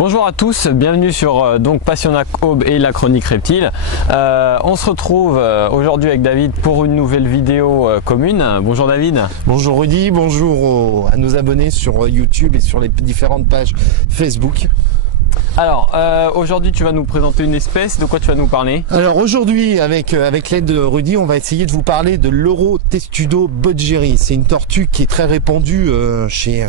Bonjour à tous, bienvenue sur donc Passionnat Aube et la chronique reptile. On se retrouve aujourd'hui avec David pour une nouvelle vidéo commune. Bonjour David. Bonjour Rudy, bonjour à nos abonnés sur YouTube et sur les différentes pages Facebook. Alors aujourd'hui tu vas nous présenter une espèce, de quoi tu vas nous parler? Alors aujourd'hui avec l'aide de Rudy, on va essayer de vous parler de l'Eurotestudo bodgeri. C'est une tortue qui est très répandue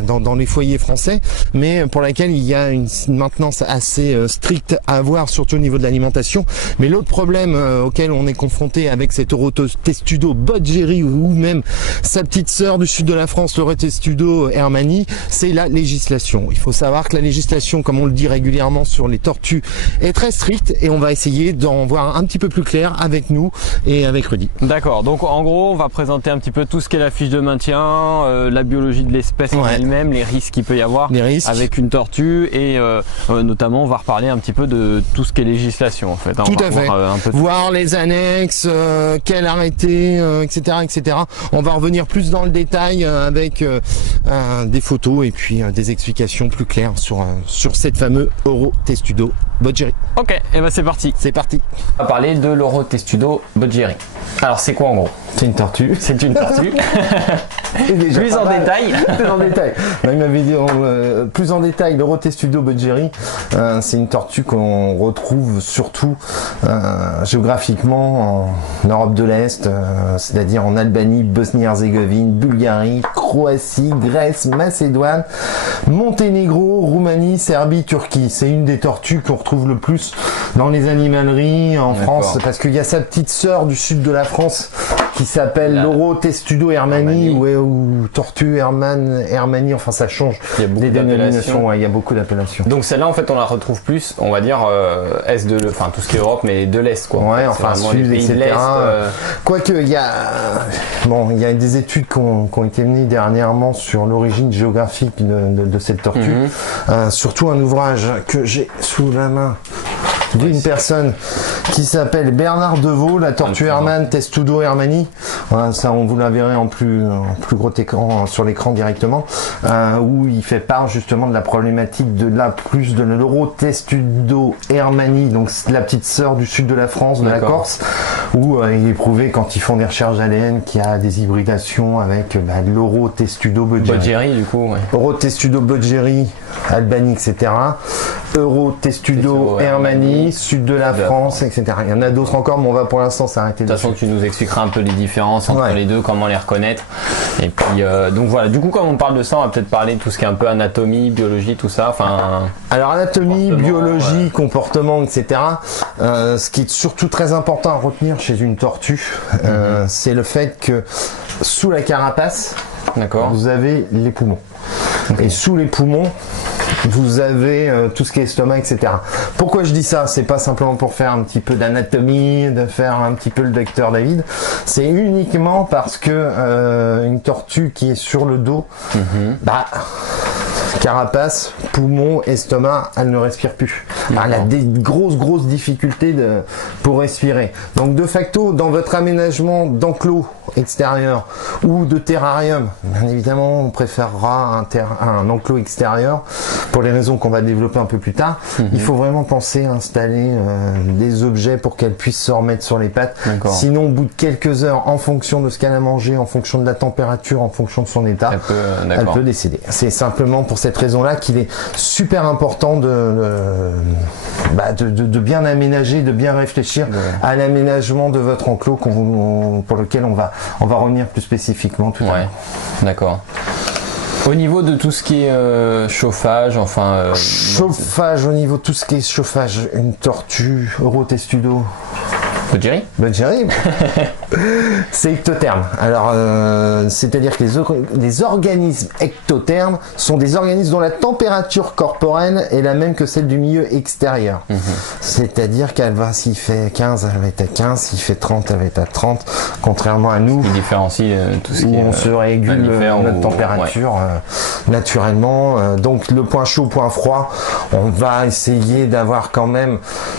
dans les foyers français, mais pour laquelle il y a une maintenance assez stricte à avoir, surtout au niveau de l'alimentation. Mais l'autre problème auquel on est confronté avec cette Eurotestudo bodgeri ou même sa petite sœur du sud de la France, l'Eurotestudo hermanni, c'est la législation. Il faut savoir que la législation, comme on le dit régulièrement sur les tortues, est très stricte et on va essayer d'en voir un petit peu plus clair avec nous et avec Rudy. D'accord, donc en gros on va présenter un petit peu tout ce qu'est la fiche de maintien, la biologie de l'espèce en elle-même, les risques qu'il peut y avoir avec une tortue et notamment on va reparler un petit peu de tout ce qui est législation en fait. Hein. Tout à fait, voir les annexes, quel arrêté, etc., etc. On va revenir plus dans le détail avec des photos et puis des explications plus claires sur cette fameuse Eurotestudo bodgeri. Ok, et ben c'est parti. C'est parti. On va parler de l'Eurotestudo bodgeri. Alors c'est quoi en gros? C'est une tortue. C'est une tortue. Plus en détail. Plus en détail. Il m'avait dit plus en détail, l'Eurotestudo bodgeri, c'est une tortue qu'on retrouve surtout géographiquement en Europe de l'Est, c'est-à-dire en Albanie, Bosnie-Herzégovine, Bulgarie, Croatie, Grèce, Macédoine, Monténégro, Roumanie, Serbie, Turquie. C'est une des tortues qu'on retrouve le plus dans les animaleries en France, parce qu'il y a sa petite sœur du sud de la France qui s'appelle l'Eurotestudo hermanni ou tortue hermanni, enfin ça change des dénominations, il y a beaucoup d'appellations. Donc celle-là en fait on la retrouve plus, on va dire est de, enfin tout ce qui est Europe, mais de l'Est quoi. Ouais, enfin sud, etc. Quoique il y a des études qui ont été menées dernièrement sur l'origine géographique de cette tortue, surtout un ouvrage que j'ai sous la main d'une personne qui s'appelle Bernard Deveau, la tortue Eurotestudo hermanni. Voilà, ça on vous la verrez en plus gros écran sur l'écran directement, où il fait part justement de la problématique de l'Eurotestudo hermanni, donc la petite sœur du sud de la France, de la Corse, où il est prouvé quand ils font des recherches ADN qu'il y a des hybridations avec l'Eurotestudo bodgeri du coup. Eurotestudo bodgeri, Albanie, etc. Eurotestudo hermanni, sud de la France, etc. Il y en a d'autres encore, mais on va pour l'instant s'arrêter. De toute façon, tu nous expliqueras un peu les différences entre les deux, comment les reconnaître. Et puis, donc voilà. Du coup, comme on parle de ça, on va peut-être parler de tout ce qui est un peu anatomie, biologie, tout ça. Enfin. Alors anatomie, biologie, comportement, etc. Ce qui est surtout très important à retenir chez une tortue, c'est le fait que sous la carapace, vous avez les poumons. Et sous les poumons, vous avez tout ce qui est estomac, etc. Pourquoi je dis ça? C'est pas simplement pour faire un petit peu d'anatomie, de faire un petit peu le docteur David. C'est uniquement parce que une tortue qui est sur le dos, carapace, poumon, estomac, elle ne respire plus. Elle a des grosses difficultés pour respirer. Donc de facto, dans votre aménagement d'enclos extérieur ou de terrarium, bien évidemment, on préférera un enclos extérieur pour les raisons qu'on va développer un peu plus tard. Il faut vraiment penser à installer des objets pour qu'elle puisse se remettre sur les pattes. Sinon, au bout de quelques heures, en fonction de ce qu'elle a mangé, en fonction de la température, en fonction de son état, elle peut décéder. C'est simplement pour cette raison-là qu'il est super important de bien aménager, de bien réfléchir à l'aménagement de votre enclos pour lequel on va revenir plus spécifiquement tout à l'heure. D'accord. Au niveau de tout ce qui est chauffage, enfin... chauffage, au niveau de tout ce qui est chauffage, une tortue Eurotestudo bodgeri, c'est ectotherme. Alors, c'est-à-dire que les organismes ectothermes sont des organismes dont la température corporelle est la même que celle du milieu extérieur. C'est-à-dire qu'elle va, s'il fait 15, elle va être à 15, s'il fait 30, elle va être à 30, contrairement à nous, qui différencie tout ce qui où on se régule notre température naturellement. Donc le point chaud, point froid, on va essayer d'avoir quand même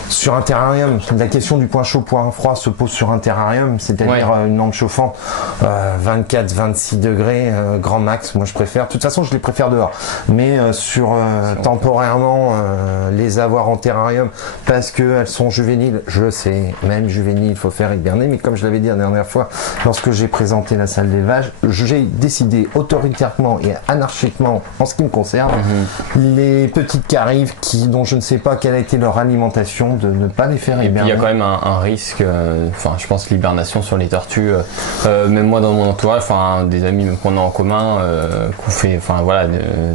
sur un terrarium la question du point chaud, point froid se pose sur un terrarium, c'est-à-dire une lampe chauffante 24-26 degrés grand max. Moi je préfère, de toute façon je les préfère dehors, mais temporairement les avoir en terrarium parce qu'elles sont juvéniles, je sais, même juvéniles il faut faire hiberner, mais comme je l'avais dit la dernière fois lorsque j'ai présenté la salle d'élevage, j'ai décidé autoritairement et anarchiquement en ce qui me concerne, les petites qui arrivent, dont je ne sais pas quelle a été leur alimentation, de ne pas les faire hiberner. Et puis il y a quand même un risque, je pense l'hibernation sur les tortues, même moi dans mon entourage, des amis même qu'on a en commun, qu'on fait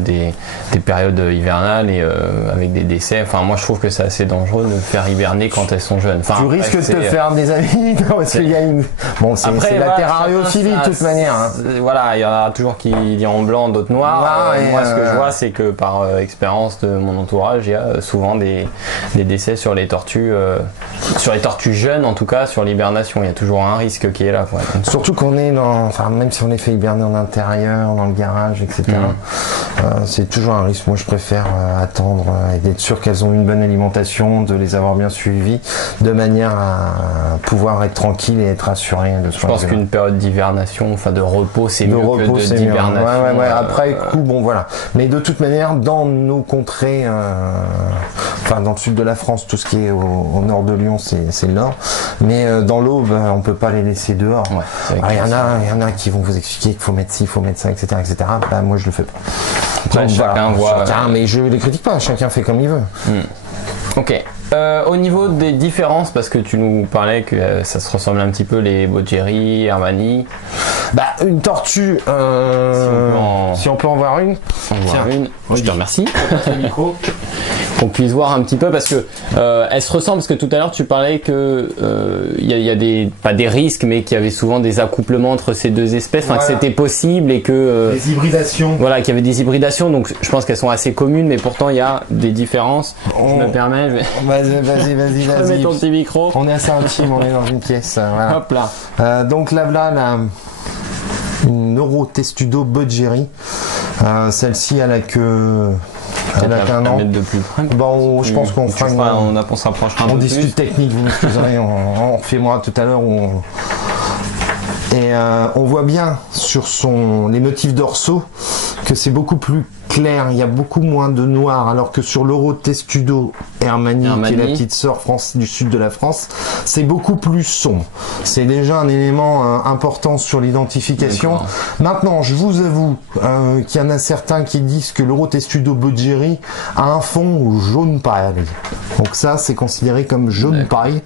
des périodes hivernales et avec des décès. Moi je trouve que c'est assez dangereux de faire hiberner quand elles sont jeunes. Tu risques de te faire des amis parce qu'il y a une... Bon, c'est la terrariophilie de toute manière. Voilà, il y en a toujours qui diront blanc, d'autres noirs. Moi ce que je vois c'est que par expérience de mon entourage, il y a souvent des décès sur les tortues jeunes en tout cas, sur l'hibernation. Il y a toujours un risque qui est là. Surtout qu'on est même si on les fait hiberner en intérieur, dans le garage, etc. C'est toujours un risque. Moi je préfère attendre et d'être sûr qu'elles ont une bonne alimentation, de les avoir bien suivies, de manière à pouvoir être tranquille et être assuré. Je pense qu'une période d'hivernation, de repos, c'est mieux que d'hibernation. Après coup, bon voilà. Mais de toute manière, dans nos contrées, dans le sud de la France, tout ce qui est au nord de Lyon, c'est le nord. Mais dans l'Aube, on peut pas les laisser dehors. Il y en a qui vont vous expliquer qu'il faut mettre ci, il faut mettre ça, etc., etc. Moi, je le fais pas. Après, chacun voit. Mais je les critique pas. Chacun fait comme il veut. Ok. Au niveau des différences, parce que tu nous parlais que ça se ressemble un petit peu les Boggeri, Hermanni. Une tortue, si on peut en voir une. Je te remercie. Qu'on puisse voir un petit peu parce que elles se ressemblent, parce que tout à l'heure tu parlais que y a pas des risques, mais qu'il y avait souvent des accouplements entre ces deux espèces, que c'était possible et que des hybridations. Voilà, qu'il y avait des hybridations, donc je pense qu'elles sont assez communes, mais pourtant il y a des différences. Je me permets. Vas-y. Remets ton petit micro. On est assez intime, on est dans une pièce. Voilà. Hop là. Donc là, une Neurotestudo Boggeri. Celle-ci, elle a que. Elle a qu'un an. De plus. Bon, je pense qu'on fera on s'approchera un peu plus. On discute technique, vous m'excuserez, on refait moi tout à l'heure. Et on voit bien sur les motifs dorsaux que c'est beaucoup plus clair, il y a beaucoup moins de noir, alors que sur l'Eurotestudo Hermanni, qui est la petite sœur du sud de la France, c'est beaucoup plus sombre. C'est déjà un élément important sur l'identification. Maintenant, je vous avoue qu'il y en a certains qui disent que l'Eurotestudo Boggeri a un fond jaune paille. Donc ça, c'est considéré comme jaune paille.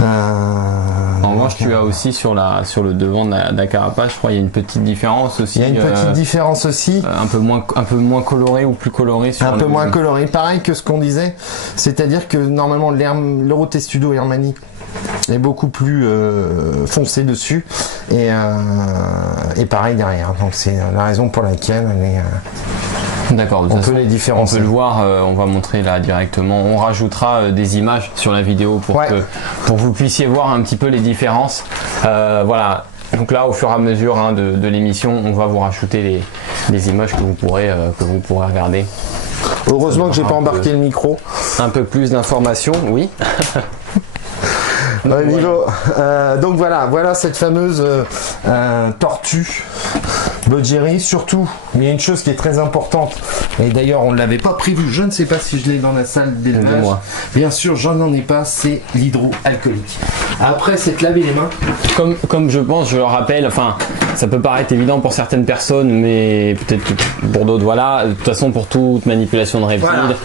En revanche, tu as aussi sur le devant de la carapace, je crois, il y a une petite différence aussi. Il y a une petite différence aussi. Un peu moins coloré ou plus coloré. Un peu moins coloré. Pareil que ce qu'on disait, c'est-à-dire que normalement l'Eurotestudo Hermanni est beaucoup plus foncé dessus et pareil derrière. Donc c'est la raison pour laquelle elle est. D'accord, on peut les différencier. On peut le voir, on va montrer là directement. On rajoutera des images sur la vidéo pour que vous puissiez voir un petit peu les différences. Voilà. Donc là, au fur et à mesure de l'émission, on va vous rajouter les images que vous pourrez regarder. Heureusement que j'ai pas embarqué le micro. Un peu plus d'informations, oui. Donc voilà cette fameuse tortue Boggeri. Surtout, il y a une chose qui est très importante, et d'ailleurs on ne l'avait pas prévu, je ne sais pas si je l'ai dans la salle d'élevage. Bien sûr, j'en ai pas, c'est l'hydroalcoolique. Après, c'est de laver les mains. Comme je pense, je le rappelle, ça peut paraître évident pour certaines personnes, mais peut-être que pour d'autres, voilà. De toute façon, pour toute manipulation de reptiles,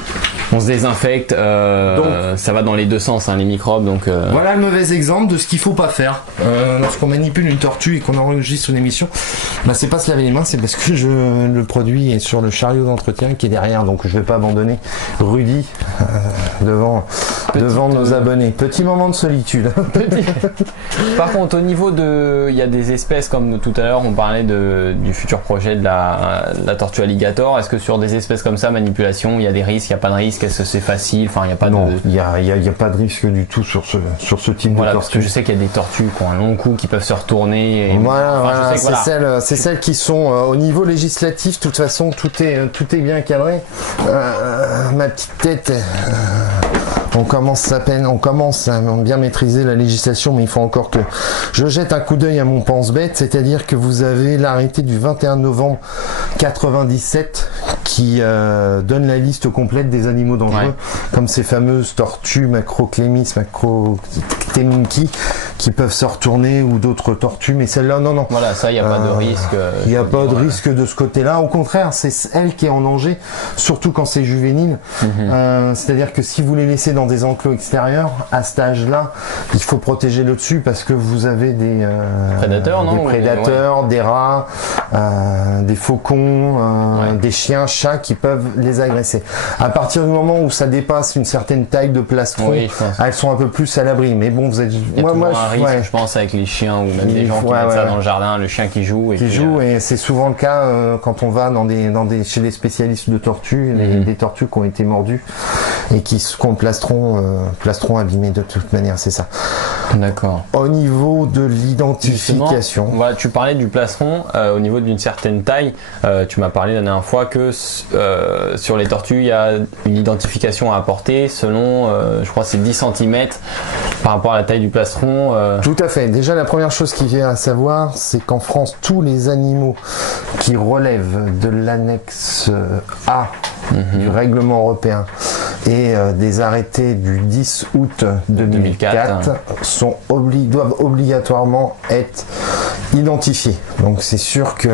on se désinfecte, donc, ça va dans les deux sens, les microbes. Donc, voilà le mauvais exemple de ce qu'il faut pas faire lorsqu'on manipule une tortue et qu'on enregistre une émission. C'est pas se laver les mains, c'est parce que le produit est sur le chariot d'entretien qui est derrière, donc je vais pas abandonner Rudy devant nos abonnés. Petit moment de solitude. Par contre, au niveau il y a des espèces comme tout à l'heure, on parlait du futur projet de la tortue alligator. Est-ce que sur des espèces comme ça, manipulation, il y a des risques, il n'y a pas de risque? Est-ce que c'est facile? Il n'y a pas il y a pas de risque du tout sur ce type de tortue. Parce que je sais qu'il y a des tortues qui ont un long cou, qui peuvent se retourner. C'est celles qui sont au niveau législatif. De toute façon, tout est bien cadré. Ma petite tête. on commence à bien maîtriser la législation, mais il faut encore que je jette un coup d'œil à mon pense-bête, c'est-à-dire que vous avez l'arrêté du 21 novembre 97 qui donne la liste complète des animaux dangereux, comme ces fameuses tortues Macroclémis, Macroctéminki, qui peuvent se retourner, ou d'autres tortues, mais celle-là, non. Voilà, ça, il n'y a pas de risque. Il n'y a pas de risque de ce côté-là. Au contraire, c'est elle qui est en danger, surtout quand c'est juvénile. C'est-à-dire que si vous les laissez dans des enclos extérieurs, à cet âge-là, il faut protéger le dessus parce que vous avez des prédateurs, des rats, des faucons, des chiens, chats qui peuvent les agresser. À partir du moment où ça dépasse une certaine taille de plastron, elles sont un peu plus à l'abri. Mais bon, vous êtes... un risque, je pense, avec les chiens ou même des gens qui mettent ça dans le jardin, le chien qui joue. Et c'est souvent le cas quand on va chez les spécialistes de tortues, des tortues qui ont été mordues et qui ont le plastron abîmé de toute manière, c'est ça. D'accord. Au niveau de l'identification. Voilà, tu parlais du plastron au niveau d'une certaine taille. Tu m'as parlé la dernière fois que sur les tortues, il y a une identification à apporter selon, je crois, c'est 10 cm par rapport à la taille du plastron. Tout à fait. Déjà, la première chose qu'il y a à savoir, c'est qu'en France, tous les animaux qui relèvent de l'annexe A du règlement européen et des arrêtés du 10 août 2004 doivent obligatoirement être identifiés. Donc c'est sûr que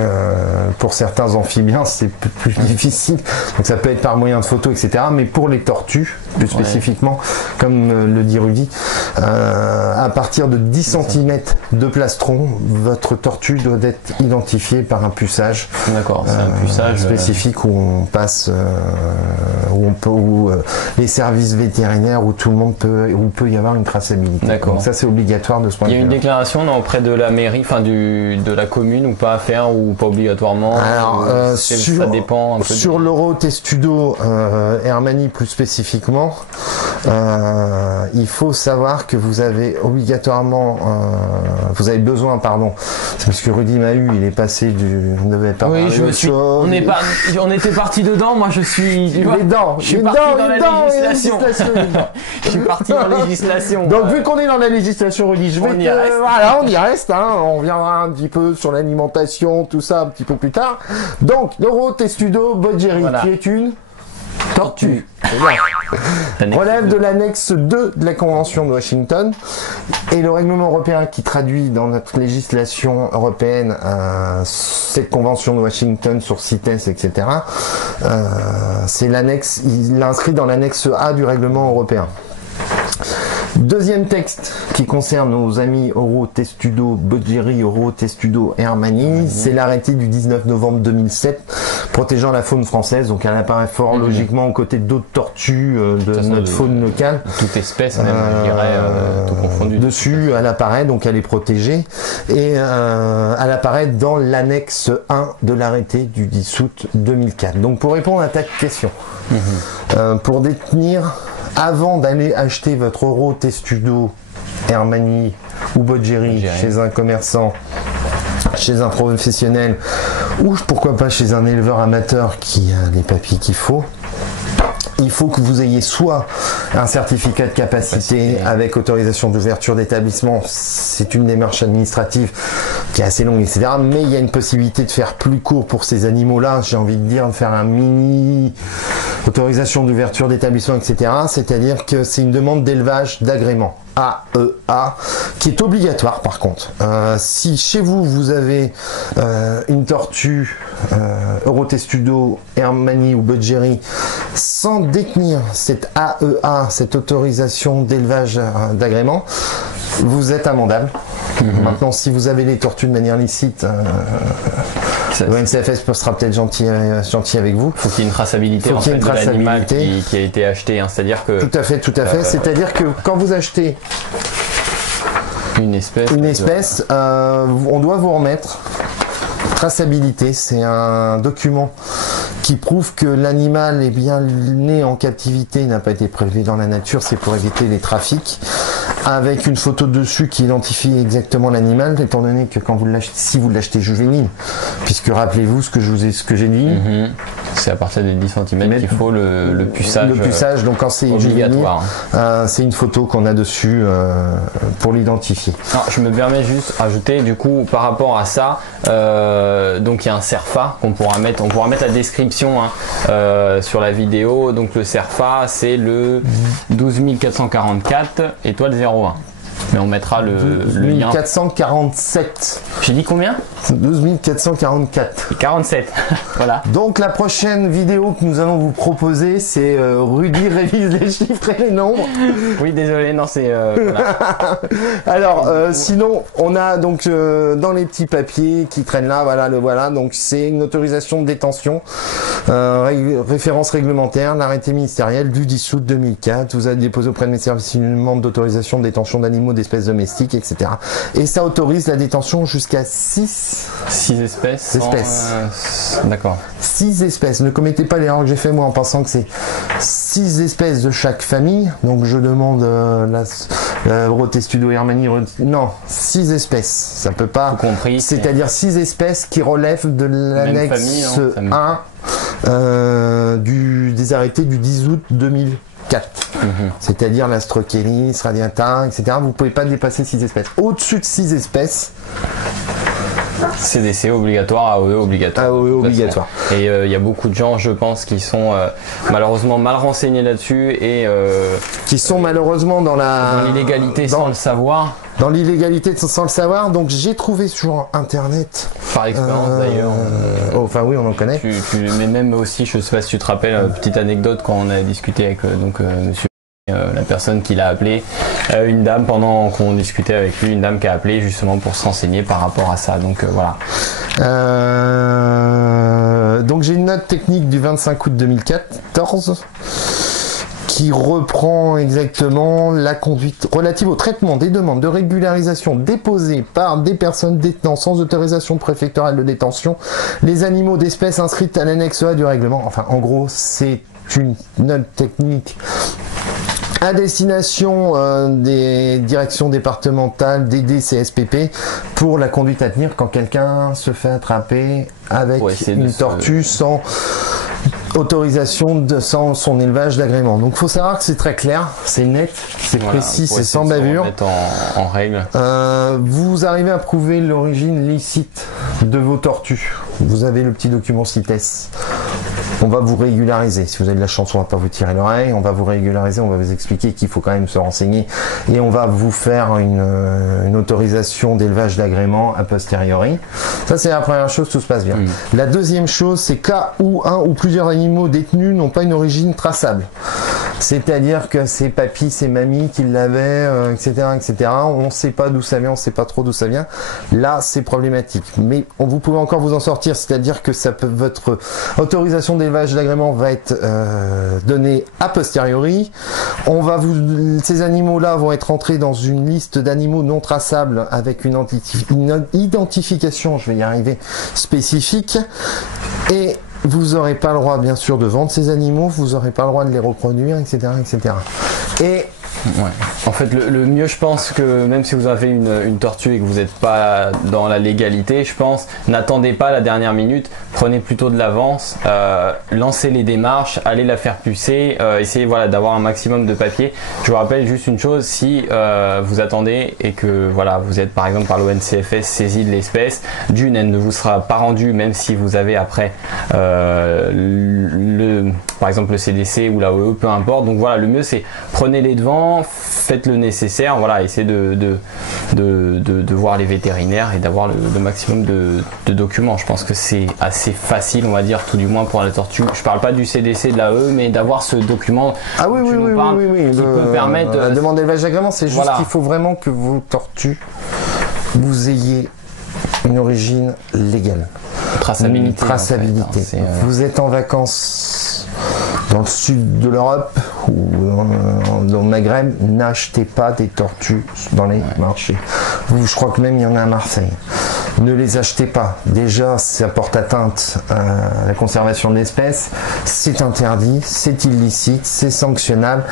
pour certains amphibiens c'est plus difficile, donc ça peut être par moyen de photo, etc. Mais pour les tortues, plus spécifiquement, comme le dit Rudy, à partir de 10 cm de plastron, votre tortue doit être identifiée par un puçage. D'accord, c'est un puçage spécifique où on passe où les services vétérinaires, où tout le monde peut y avoir une traçabilité. D'accord. Donc ça c'est obligatoire de ce point de vue. Il y a une déclaration auprès de la mairie, enfin de la commune, ou pas à faire, ou pas obligatoirement. Alors ça dépend un peu. Sur l'Eurotestudo Hermanni plus spécifiquement, il faut savoir que vous avez obligatoirement, besoin, c'est parce que Rudy m'a eu, il est passé on devait pas parler je me suis. On était parti dedans. Moi, je suis. Je suis parti dans la législation. Je suis parti dans la législation. Donc, vu qu'on est dans la législation, Rudy, on y reste. On reviendra un petit peu sur l'alimentation, tout ça, un petit peu plus tard. Donc, l'Eurotestudo Bodgeri, qui est une tortue. Relève de l'annexe 2 de la Convention de Washington, et le règlement européen qui traduit dans notre législation européenne cette Convention de Washington sur CITES, etc. C'est l'annexe, il l'inscrit dans l'annexe A du règlement européen. Deuxième texte qui concerne nos amis Eurotestudo Bodgeri, Eurotestudo Hermanni, c'est l'arrêté du 19 novembre 2007 protégeant la faune française. Donc elle apparaît fort logiquement aux côtés d'autres tortues de notre faune locale. Toute espèce, même, je dirais, tout confondu. Dessus, elle apparaît, donc elle est protégée, et elle apparaît dans l'annexe 1 de l'arrêté du 10 août 2004. Donc pour répondre à ta question, pour détenir, avant d'aller acheter votre Eurotestudo Hermanni ou Bodgeri chez un commerçant, chez un professionnel, ou pourquoi pas chez un éleveur amateur qui a les papiers qu'il faut, il faut que vous ayez soit un certificat de capacité avec autorisation d'ouverture d'établissement, c'est une démarche administrative qui est assez longue, etc. Mais il y a une possibilité de faire plus court pour ces animaux-là, j'ai envie de dire, de faire un mini autorisation d'ouverture d'établissement, etc. C'est-à-dire que c'est une demande d'élevage d'agrément. AEA, qui est obligatoire par contre. Si chez vous, vous avez une tortue Eurotestudo Hermanni ou Bodgeri sans détenir cette AEA, cette autorisation d'élevage d'agrément, vous êtes amendable. Maintenant, si vous avez les tortues de manière licite, le MCFS sera peut-être gentil avec vous. Faut qu'il y ait une traçabilité de l'animal qui a été acheté. C'est-à-dire que. Tout à fait. C'est-à-dire que quand vous achetez une espèce, on doit vous remettre traçabilité. C'est un document qui prouve que l'animal est bien né en captivité, n'a pas été prélevé dans la nature. C'est pour éviter les trafics. avec une photo dessus qui identifie exactement l'animal, étant donné que quand vous l'achetez, si vous l'achetez juvénile, puisque rappelez-vous ce que j'ai dit. C'est à partir des 10 cm qu'il faut le puçage. Le puçage, donc quand c'est obligatoire. C'est une photo qu'on a dessus pour l'identifier. Je me permets juste ajouter, du coup, par rapport à ça, donc il y a un CERFA qu'on pourra mettre, on pourra mettre la description sur la vidéo. Donc le CERFA, c'est le 12444 étoile 01. Mais on mettra le lien. 447. J'ai dit combien? 12 444. 47. Voilà. Donc la prochaine vidéo que nous allons vous proposer, c'est Rudy révise les chiffres et les nombres. Oui, désolé, non, c'est... voilà. Alors, sinon, on a donc dans les petits papiers qui traînent là, voilà, donc c'est une autorisation de détention, référence réglementaire, l'arrêté ministériel du 10 août 2004. Vous avez déposé auprès de mes services une demande d'autorisation de détention d'animaux d'espèces domestiques, etc. Et ça autorise la détention jusqu'à 6 espèces. D'accord. 6 espèces. Ne commettez pas l'erreur que j'ai fait moi en pensant que c'est 6 espèces de chaque famille. Donc je demande la Rotestudo hermanni. Non, 6 espèces. Ça peut pas. Tout compris. C'est-à-dire 6 espèces qui relèvent de l'annexe 1 des arrêtés du 10 août 2004. C'est-à-dire la Strokelis, Radiata, etc. Vous ne pouvez pas dépasser 6 espèces. Au-dessus de 6 espèces, CDC obligatoire, AOE obligatoire. AOE obligatoire. Et il y a beaucoup de gens, je pense, qui sont malheureusement mal renseignés là-dessus et qui sont malheureusement dans l'illégalité sans le savoir. Dans l'illégalité sans le savoir. Donc j'ai trouvé sur internet. Par expérience d'ailleurs. Enfin oui, on en connaît. Mais même aussi, je sais pas si tu te rappelles, petite anecdote quand on a discuté avec monsieur. La personne qui l'a appelé, une dame pendant qu'on discutait avec lui, une dame qui a appelé justement pour se renseigner par rapport à ça. Donc voilà. Donc j'ai une note technique du 25 août 2014 qui reprend exactement la conduite relative au traitement des demandes de régularisation déposées par des personnes détenant sans autorisation préfectorale de détention les animaux d'espèces inscrites à l'annexe A du règlement. Enfin, en gros, c'est une note technique à destination des directions départementales des DCSPP pour la conduite à tenir quand quelqu'un se fait attraper avec une tortue sans autorisation, sans son élevage d'agrément. Donc il faut savoir que c'est très clair, c'est net, c'est précis, c'est sans bavure. En règle. Vous arrivez à prouver l'origine licite de vos tortues. Vous avez le petit document CITES. On va vous régulariser. Si vous avez de la chance, on va pas vous tirer l'oreille. On va vous régulariser. On va vous expliquer qu'il faut quand même se renseigner. Et on va vous faire une autorisation d'élevage d'agrément a posteriori. Ça, c'est la première chose. Tout se passe bien. La deuxième chose, c'est cas où un ou plusieurs animaux détenus n'ont pas une origine traçable. C'est-à-dire que c'est papy, c'est mamie qui l'avaient, etc., etc. On ne sait pas d'où ça vient, on ne sait pas trop d'où ça vient. Là, c'est problématique. Mais vous pouvez encore vous en sortir. C'est-à-dire que votre autorisation d'élevage d'agrément va être donnée a posteriori. Ces animaux-là vont être entrés dans une liste d'animaux non traçables avec une identification, je vais y arriver, spécifique. Et vous n'aurez pas le droit, bien sûr, de vendre ces animaux, vous n'aurez pas le droit de les reproduire, etc., etc. Et en fait, le mieux, je pense que même si vous avez une tortue et que vous n'êtes pas dans la légalité, je pense, n'attendez pas la dernière minute, prenez plutôt de l'avance, lancez les démarches, allez la faire pucer, essayez d'avoir un maximum de papier. Je vous rappelle juste une chose, si vous attendez et que vous êtes par exemple par l'ONCFS saisi de l'espèce, elle ne vous sera pas rendue même si vous avez après par exemple le CDC ou la OE, peu importe. Donc le mieux c'est prenez les devants, faites le nécessaire, essayez de voir les vétérinaires et d'avoir le maximum de documents. Je pense que c'est assez facile, on va dire, tout du moins pour la tortue. Je parle pas du CDC de la OE, mais d'avoir ce document qui peut permettre la demande d'élevage d'agrément, c'est juste qu'il faut vraiment que vos tortues vous ayez une origine légale. Traçabilité. En fait, vous êtes en vacances dans le sud de l'Europe ou dans le Maghreb, n'achetez pas des tortues dans les marchés. Je crois que même il y en a à Marseille. ne les achetez pas. Déjà, ça porte atteinte à la conservation de l'espèce, c'est interdit, c'est illicite, c'est sanctionnable,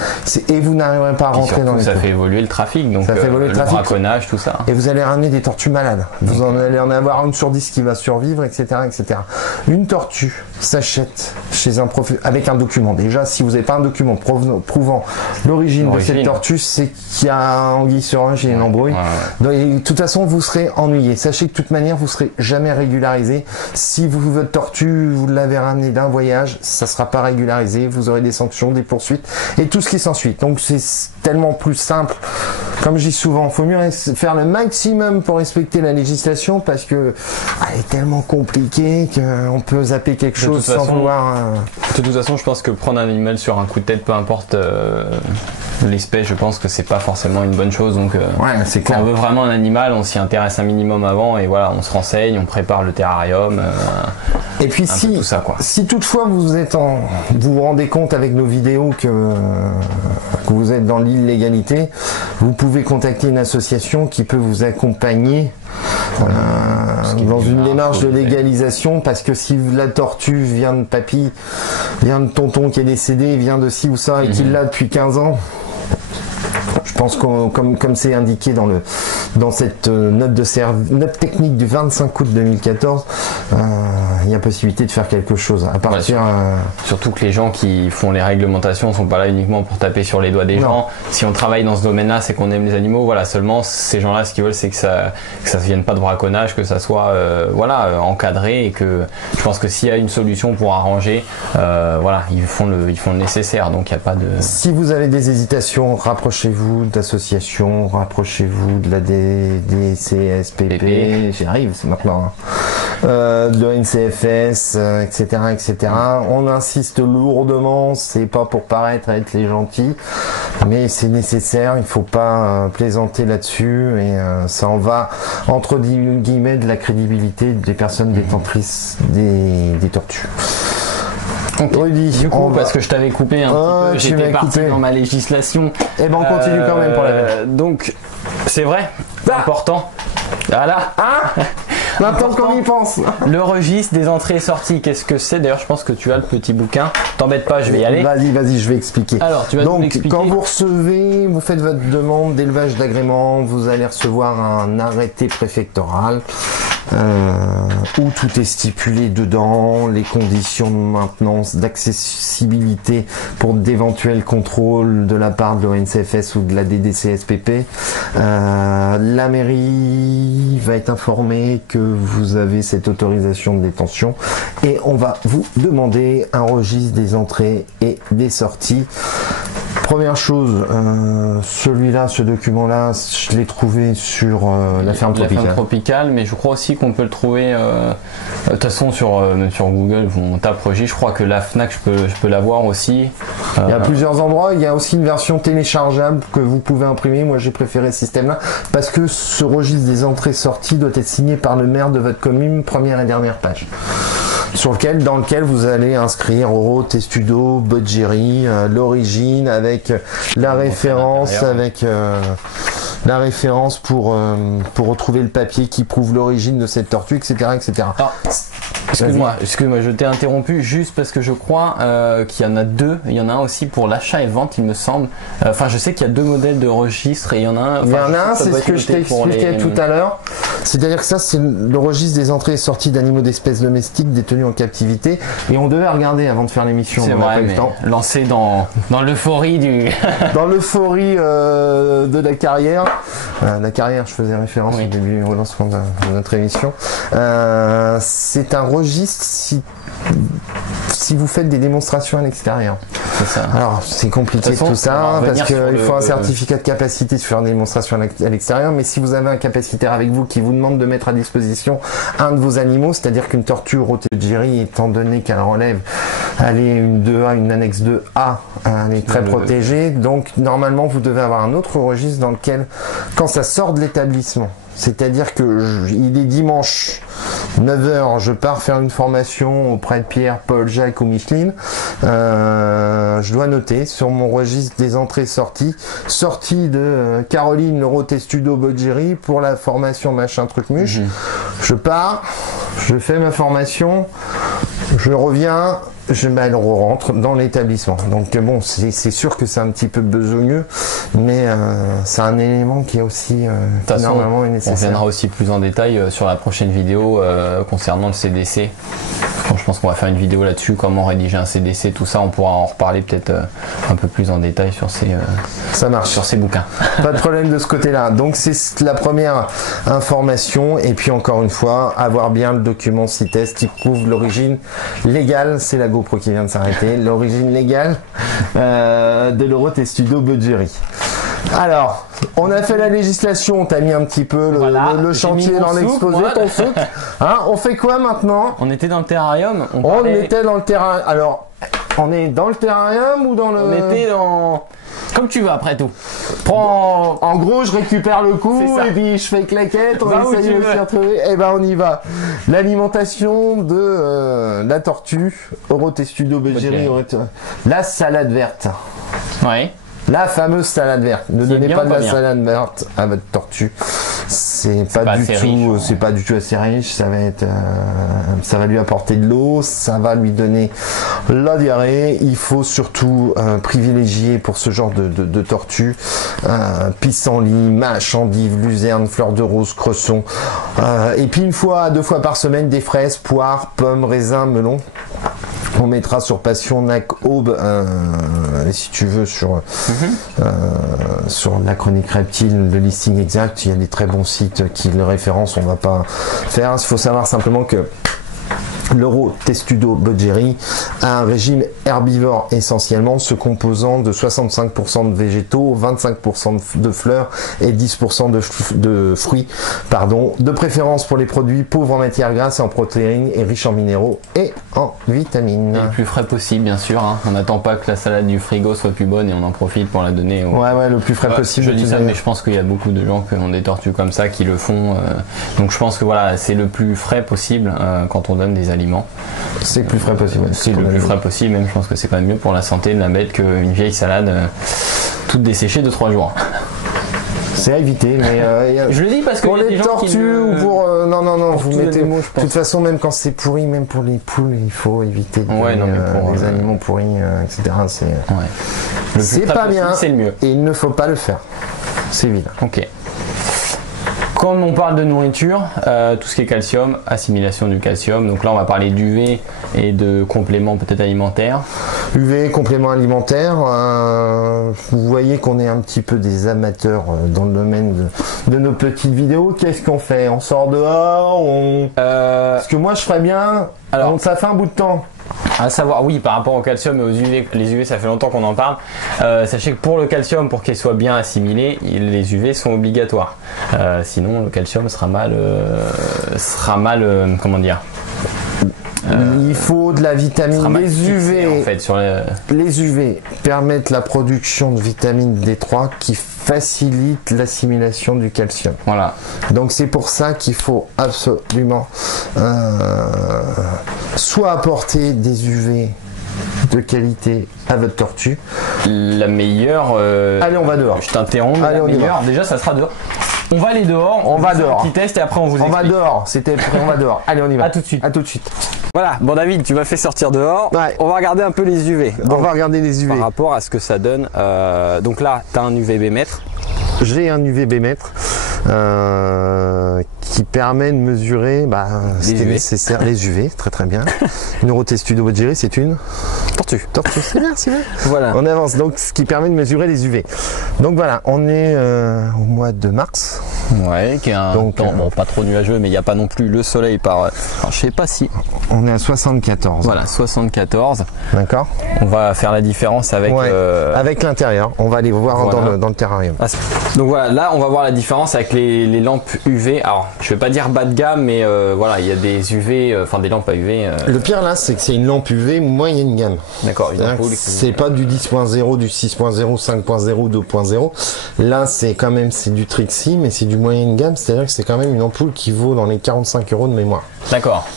et vous n'arriverez pas à rentrer dans les ça fait évoluer le trafic, donc le braconnage, tout ça. Et vous allez ramener des tortues malades. Vous allez en avoir 1 sur 10 qui va survivre, etc., etc. Une tortue s'achète chez un avec un document. Déjà, si vous n'avez pas un document prouvant l'origine de cette tortue, c'est qu'il y a anguille sur roche, il y a une embrouille. Donc, de toute façon, vous serez ennuyé. Sachez que de toute manière, vous serez jamais régularisé. Si votre tortue, vous l'avez ramenée d'un voyage, ça sera pas régularisé. Vous aurez des sanctions, des poursuites et tout ce qui s'ensuit. Donc c'est tellement plus simple. Comme je dis souvent, il faut mieux faire le maximum pour respecter la législation parce que elle est tellement compliquée qu'on peut zapper quelque chose sans vouloir. De toute façon, je pense que prendre un animal sur un coup de tête, peu importe l'espèce, je pense que c'est pas forcément une bonne chose. Donc, c'est clair. Quand on veut vraiment un animal, on s'y intéresse un minimum avant et voilà, on se renseigne, on prépare le terrarium. Et puis tout ça, quoi. Si toutefois vous vous rendez compte avec nos vidéos que vous êtes dans l'illégalité, vous pouvez contacter une association qui peut vous accompagner dans une démarche de légalisation, parce que si la tortue vient de papy, vient de tonton qui est décédé, vient de ci ou ça et qu'il l'a depuis 15 ans, je pense que comme c'est indiqué dans cette note technique du 25 août 2014, il y a possibilité de faire quelque chose à partir. Surtout que les gens qui font les réglementations sont pas là uniquement pour taper sur les doigts des gens. Si on travaille dans ce domaine-là, c'est qu'on aime les animaux. Voilà, seulement ces gens-là, ce qu'ils veulent, c'est que ça ne vienne pas de braconnage, que ça soit encadré, et que je pense que s'il y a une solution pour arranger, ils font le nécessaire. Donc il n'y a pas de. Si vous avez des hésitations, rapprochez-vous d'associations, rapprochez-vous de la DCSPP, j'y arrive, c'est maintenant, de NCFS, etc., etc. On insiste lourdement, c'est pas pour paraître être les gentils, mais c'est nécessaire, il faut pas plaisanter là-dessus, et ça en va, entre guillemets, de la crédibilité des personnes détentrices des tortues. Rudy, du coup, parce que je t'avais coupé un petit peu, j'étais parti dans ma législation. Et ben on continue quand même pour la peine. Donc, c'est vrai, important. Voilà. Maintenant qu'on y pense. Le registre des entrées et sorties, qu'est-ce que c'est? D'ailleurs, je pense que tu as le petit bouquin. T'embête pas, je vais y aller. Vas-y, je vais expliquer. Alors, tu vas nous expliquer. Quand vous faites votre demande d'élevage d'agrément, vous allez recevoir un arrêté préfectoral où tout est stipulé dedans, les conditions de maintenance, d'accessibilité pour d'éventuels contrôles de la part de l'ONCFS ou de la DDCSPP. La mairie va être informée que vous avez cette autorisation de détention et on va vous demander un registre des entrées et des sorties. Première chose, ce document-là, je l'ai trouvé sur la ferme tropicale. La ferme tropicale, mais je crois aussi qu'on peut le trouver, de toute façon même sur Google, on tape registre, je crois que la FNAC, je peux l'avoir aussi. Il y a plusieurs endroits, il y a aussi une version téléchargeable que vous pouvez imprimer. Moi j'ai préféré ce système-là, parce que ce registre des entrées-sorties doit être signé par le maire de votre commune, première et dernière page. Dans lequel vous allez inscrire Oro, Testudo, Bodgeri, l'origine avec la référence, pour retrouver le papier qui prouve l'origine de cette tortue, etc., etc. Excuse-moi, je t'ai interrompu juste parce que je crois qu'il y en a deux. Il y en a un aussi pour l'achat et vente, il me semble. Enfin, je sais qu'il y a 2 modèles de registre et il y en a un. Il y en a un, c'est ce que je t'ai expliqué tout à l'heure. C'est-à-dire que ça, c'est le registre des entrées et sorties d'animaux d'espèces domestiques détenus en captivité. Et on devait regarder avant de faire l'émission. C'est vrai, mais lancé dans l'euphorie du. Dans l'euphorie de la carrière. La carrière, je faisais référence au début au lancement de notre émission. C'est un registre si vous faites des démonstrations à l'extérieur. C'est ça. Alors c'est compliqué tout ça parce qu'il faut un certificat de capacité sur faire des démonstrations à l'extérieur, mais si vous avez un capacitaire avec vous qui vous demande de mettre à disposition un de vos animaux, c'est-à-dire qu'une tortue Rotogiri, étant donné qu'elle relève, elle est une 2A, une annexe 2A, elle est très protégée, donc normalement vous devez avoir un autre registre dans lequel, quand ça sort de l'établissement, c'est-à-dire que il est dimanche 9h, je pars faire une formation auprès de Pierre, Paul, Jacques ou Micheline. Je dois noter sur mon registre des entrées-sorties, sortie de Caroline, l'Eurotestudo Bodgeri pour la formation machin truc muche. Je pars, je fais ma formation, je reviens, elle rentre dans l'établissement. Donc bon, c'est sûr que c'est un petit peu besogneux, mais c'est un élément qui est aussi normalement nécessaire. On viendra aussi plus en détail sur la prochaine vidéo concernant le CDC. Je pense qu'on va faire une vidéo là-dessus, comment rédiger un CDC, tout ça. On pourra en reparler peut-être un peu plus en détail sur ces, ça marche. Sur ces bouquins. Pas de problème de ce côté-là. Donc c'est la première information. Et puis encore une fois, avoir bien le document CITES qui prouve l'origine légale. C'est la GoPro qui vient de s'arrêter. L'origine légale de l'Eurotestudo Bodgeri. Alors, on a fait la législation, on t'a mis un petit peu le chantier dans l'exposé, ton souk. Hein, on fait quoi maintenant? On était dans le terrarium. On était dans le terrarium. Alors, on est dans le terrarium ou dans le... On était dans... Comme tu veux après tout. En gros, je récupère le coup et puis je fais claquette, on essaye de s'y retrouver. Et ben on y va. L'alimentation de la tortue, Eurotestudo Bodgeri, la salade verte. Ouais. La fameuse salade verte. Ne donnez pas de la salade verte à votre tortue. C'est pas du tout assez riche. Ça va être, ça va lui apporter de l'eau, ça va lui donner la diarrhée. Il faut surtout privilégier pour ce genre de tortue pissenlit, mâche, endive, luzerne, fleur de rose, cresson. Et puis une fois à 2 fois par semaine des fraises, poires, pommes, raisins, melons. On mettra sur Passion, Nac, Aube, si tu veux, sur la chronique reptile, le listing exact. Il y a des très bons sites qui le référencent, on va pas faire. Il faut savoir simplement que l'Eurotestudo Bodgeri a un régime herbivore essentiellement, se composant de 65% de végétaux, 25% de fleurs et 10% de fruits, de préférence pour les produits pauvres en matières grasses et en protéines et riches en minéraux et en vitamines. Et le plus frais possible, bien sûr. Hein. On n'attend pas que la salade du frigo soit plus bonne et on en profite pour la donner. Ouais, le plus frais possible. Je dis ça, mais je pense qu'il y a beaucoup de gens qui ont des tortues comme ça qui le font. Donc je pense que voilà, c'est le plus frais possible quand on donne des aliments. C'est le plus frais possible. C'est le plus frais possible, même je pense que c'est quand même mieux pour la santé de la bête qu'une vieille salade toute desséchée de 3 jours. C'est à éviter, mais je le dis parce que pour les tortues ou pour non, vous mettez. Animaux, de toute façon, même quand c'est pourri, même pour les poules, il faut éviter les animaux pourris, etc. C'est pas bien. C'est le mieux. Et il ne faut pas le faire. C'est évident. Ok. Comme on parle de nourriture, tout ce qui est calcium, assimilation du calcium, donc là on va parler d'UV et de compléments peut-être alimentaires. UV, compléments alimentaires, vous voyez qu'on est un petit peu des amateurs dans le domaine de nos petites vidéos. Qu'est-ce qu'on fait? On sort dehors, Parce que moi je ferais bien, alors ça fait un bout de temps. À savoir, oui, par rapport au calcium et aux UV, les UV, ça fait longtemps qu'on en parle. Sachez que pour le calcium, pour qu'il soit bien assimilé, les UV sont obligatoires. Sinon, le calcium sera mal, comment dire. Il faut de la vitamine. Les UV, en fait, les UV permettent la production de vitamine D3 qui facilite l'assimilation du calcium. Voilà. Donc c'est pour ça qu'il faut absolument soit apporter des UV de qualité à votre tortue. La meilleure. Allez, on va dehors. Je t'interromps. La meilleure, déjà, ça sera dehors. On va aller dehors. On va dehors. Un petit test et après on vous explique. On va dehors. On va dehors. Allez, on y va. À tout de suite. À tout de suite. Voilà. Bon David, tu m'as fait sortir dehors. Ouais. On va regarder un peu les UV. On va regarder les UV. Par rapport à ce que ça donne. Donc là, tu as un UVB mètre. J'ai un UVB mètre qui permet de mesurer les UV. Nécessaire. Les UV, très bien. Une Eurotestudo Bodgeri, c'est une tortue, c'est bien. Voilà. On avance, donc ce qui permet de mesurer les UV. Donc voilà, on est au mois de mars. Ouais, qui est un temps pas trop nuageux, mais il n'y a pas non plus le soleil par... Alors, je sais pas si... On est à 74. Voilà, 74. D'accord. On va faire la différence avec... avec l'intérieur. On va aller voir dans le terrarium. Donc voilà, là on va voir la différence avec les lampes UV. Alors, je vais pas dire bas de gamme, mais voilà, il y a des UV, des lampes à UV. Le pire là, c'est que c'est une lampe UV moyenne gamme. D'accord. C'est pas du 10.0, du 6.0, 5.0, 2.0. Là, c'est du Trixie, mais c'est du moyenne gamme, c'est-à-dire que c'est quand même une ampoule qui vaut dans les 45 € de mémoire. D'accord.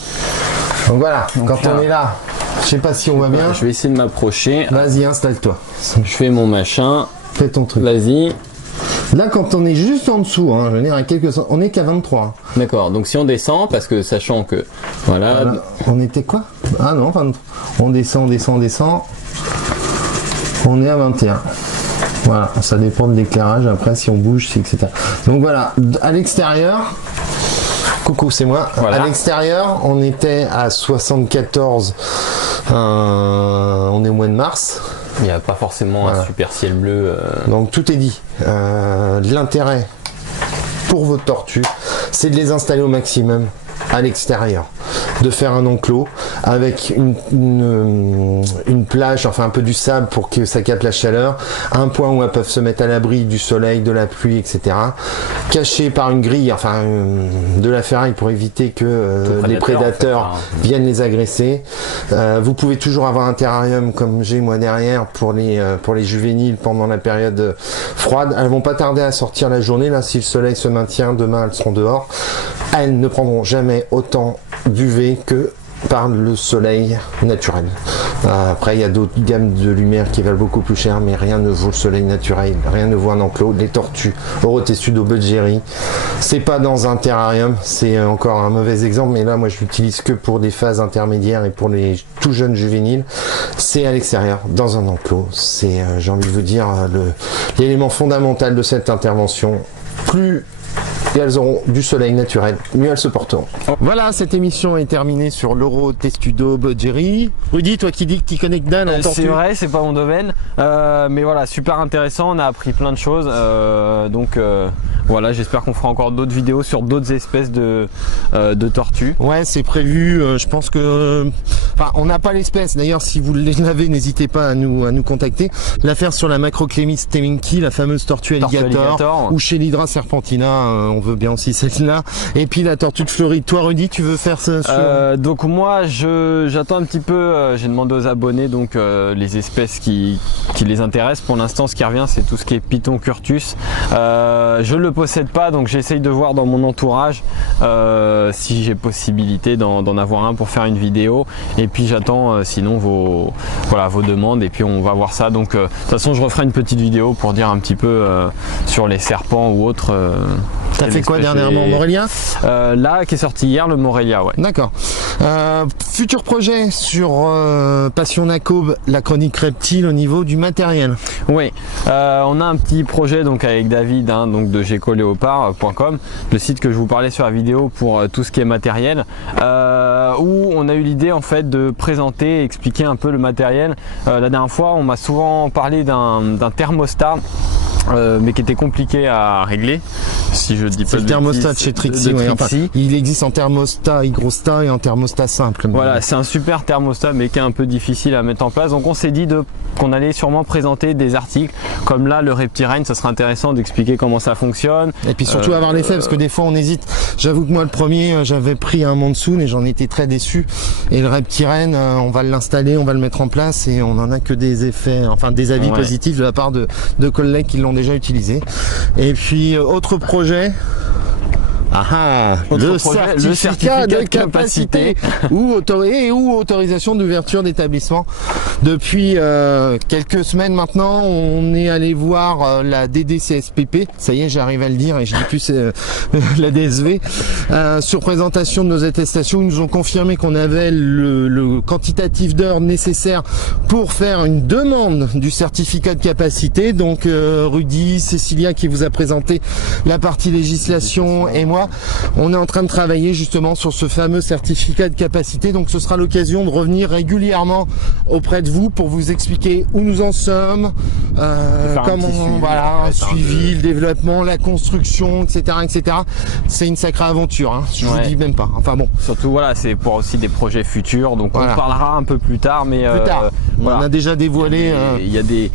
Donc voilà, donc quand on est là, je sais pas si on va bien. Je vais essayer de m'approcher. Vas-y, installe-toi. Je fais mon machin. Fais ton truc. Vas-y. Là, quand on est juste en dessous, hein, je veux dire, à quelques... on est qu'à 23. D'accord, donc si on descend, parce que sachant que... Voilà. On était quoi? Ah non, 23. On descend, on descend, on descend. On est à 21. Voilà, ça dépend de l'éclairage, après si on bouge, etc. Donc voilà, à l'extérieur... Coucou, c'est moi. Voilà. À l'extérieur, on était à 74. On est au mois de mars. Il n'y a pas forcément un super ciel bleu. Donc tout est dit. L'intérêt pour votre tortue, c'est de les installer au maximum à l'extérieur, de faire un enclos avec une plage, enfin un peu du sable pour que ça capte la chaleur, un point où elles peuvent se mettre à l'abri du soleil, de la pluie, etc. Caché par une grille, enfin de la ferraille pour éviter que les prédateurs viennent les agresser. Vous pouvez toujours avoir un terrarium comme j'ai moi derrière pour les juvéniles pendant la période froide. Elles vont pas tarder à sortir la journée. Là, si le soleil se maintient, demain elles seront dehors. Elles ne prendront jamais autant d'UV que par le soleil naturel. Après, il y a d'autres gammes de lumière qui valent beaucoup plus cher, mais rien ne vaut le soleil naturel, rien ne vaut un enclos. Les tortues Orotessudo budgeri, c'est pas dans un terrarium, c'est encore un mauvais exemple, mais là, moi, je l'utilise que pour des phases intermédiaires et pour les tout jeunes juvéniles. C'est à l'extérieur, dans un enclos. C'est, j'ai envie de vous dire, l'élément fondamental de cette intervention. Plus et elles auront du soleil naturel, mieux elles se porteront. Voilà, cette émission est terminée sur l'Orotessudo budgeri. Rudy, toi qui dis que tu connais que dalle en tortue. C'est vrai, c'est pas mon domaine, mais voilà, super intéressant, on a appris plein de choses, donc voilà, j'espère qu'on fera encore d'autres vidéos sur d'autres espèces de tortues. Ouais, c'est prévu, je pense que... Enfin, on n'a pas l'espèce, d'ailleurs si vous l'avez, n'hésitez pas à nous contacter. L'affaire sur la Macroclemis teminki, la fameuse tortue alligator, ou chez l'Hydra serpentina, on veut bien aussi celle-là. Et puis la tortue de Floride. Toi Rudy, tu veux faire ça sur... Donc moi j'attends un petit peu, j'ai demandé aux abonnés donc les espèces qui les intéressent. Pour l'instant ce qui revient c'est tout ce qui est Python curtus. Je le possède pas, donc j'essaye de voir dans mon entourage si j'ai possibilité d'en avoir un pour faire une vidéo. Et puis j'attends sinon vos demandes et puis on va voir ça. Donc de toute façon je referai une petite vidéo pour dire un petit peu sur les serpents ou autres. T'as fait quoi dernièrement, Morelia? Là, qui est sorti hier, le Morelia, ouais. D'accord. Futur projet sur Passion Nacob, la chronique reptile au niveau du matériel. Oui, on a un petit projet donc avec David, hein, donc de gecoléopard.com, le site que je vous parlais sur la vidéo pour tout ce qui est matériel, où on a eu l'idée en fait de présenter et expliquer un peu le matériel. La dernière fois, on m'a souvent parlé d'un thermostat. Mais qui était compliqué à régler, si je dis pas de bêtises. C'est le thermostat de chez Trixie, ouais, enfin, il existe en thermostat hygrostat et en thermostat simple. Voilà, c'est un super thermostat mais qui est un peu difficile à mettre en place, donc on s'est dit qu'on allait sûrement présenter des articles comme là le Reptirène, ça serait intéressant d'expliquer comment ça fonctionne. Et puis surtout avoir l'effet, parce que des fois on hésite. J'avoue que moi le premier, j'avais pris un Monsoon et j'en étais très déçu. Et le Reptirène, on va l'installer, on va le mettre en place et on en a que des effets, enfin des avis positifs de la part de collègues qui l'ont déjà utilisé. Et puis autre projet, le certificat de capacité ou autorisation d'ouverture d'établissement. Depuis quelques semaines maintenant, on est allé voir la DDCSPP, ça y est j'arrive à le dire et je dis plus la DSV, sur présentation de nos attestations. Ils nous ont confirmé qu'on avait le quantitatif d'heures nécessaire pour faire une demande du certificat de capacité. Donc Rudy, Cécilia qui vous a présenté la partie législation et moi, on est en train de travailler justement sur ce fameux certificat de capacité. Donc ce sera l'occasion de revenir régulièrement auprès de vous pour vous expliquer où nous en sommes, comment suivi, le développement, la construction, etc. etc. C'est une sacrée aventure, hein, je vous dis même pas. Enfin bon. Surtout voilà, c'est pour aussi des projets futurs, donc on en parlera un peu plus tard, mais on a déjà dévoilé. Il y a des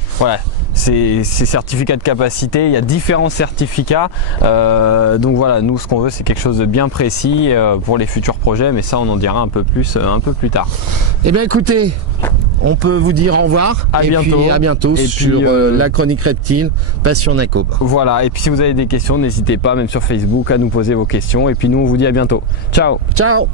ces certificats de capacité. Il y a différents certificats. Donc voilà, nous ce qu'on veut c'est quelque chose de bien précis pour les futurs projets, mais ça on en dira un peu plus tard. Eh bien écoutez, on peut vous dire au revoir. À bientôt sur la chronique reptile, Passion d'un Cob. Voilà, et puis si vous avez des questions, n'hésitez pas, même sur Facebook, à nous poser vos questions. Et puis nous on vous dit à bientôt. Ciao. Ciao.